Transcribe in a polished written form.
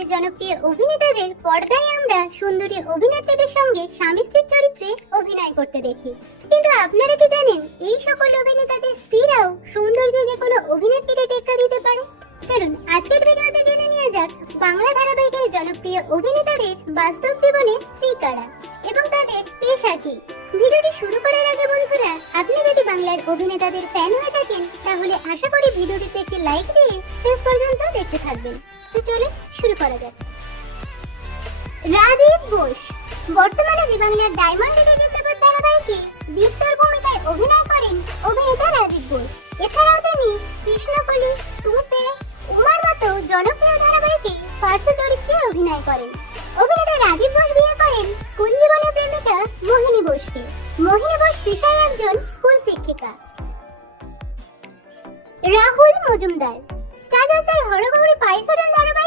ধারাবাহিকের জনপ্রিয় অভিনেতাদের পর্দায় আমরা সুন্দরী অভিনেত্রীদের সঙ্গে স্বামী স্ত্রীর চরিত্রে অভিনয় করতে দেখি, কিন্তু আপনারা কি জানেন এই সকল অভিনেতাদের স্ত্রীরাও সৌন্দর্যে যে কোনো অভিনেত্রীকে টেক্কা দিতে পারে? চলুন আজকের ভিডিওতে জেনে নেওয়া যাক বাংলা ধারাবাহিকের জনপ্রিয় অভিনেতাদের বাস্তব জীবনে স্ত্রী কারা এবং তাদের পেশা কি। ভিডিওটি শুরু করার আগে বন্ধুরা, আপনি যদি বাংলার অভিনেতাদের ফ্যান হয়ে থাকেন তাহলে আশা করি ভিডিওটিতে একটি লাইক দিয়ে শেষ পর্যন্ত দেখতে থাকবেন। তো চলুন শুরু করা যাক। রাজীব ঘোষ বর্তমানে জি বাংলার ডায়মন্ড লিগে জিন্দাবাদ ধারাবাহিকে বিস্তর ভূমিকায় অভিনয় করেন অভিনেতা রাজীব ঘোষ। এছাড়াও তিনি কৃষ্ণকলি, তুতে, উমার মতো জনপ্রিয় ধারাবাহিকে পার্শ্ব চরিত্রে অভিনয় করেন। অভিনেতা রাজীব ঘোষ বিয়ে করেন স্কুল জীবনের প্রেমিকা মোহিনী ঘোষকে। মোহিনী ঘোষ পেশায় একজন স্কুল শিক্ষিকা। রাহুল মজুমদার স্টার জলসার হরগৌরী পাইসোডন ধারাবাহিক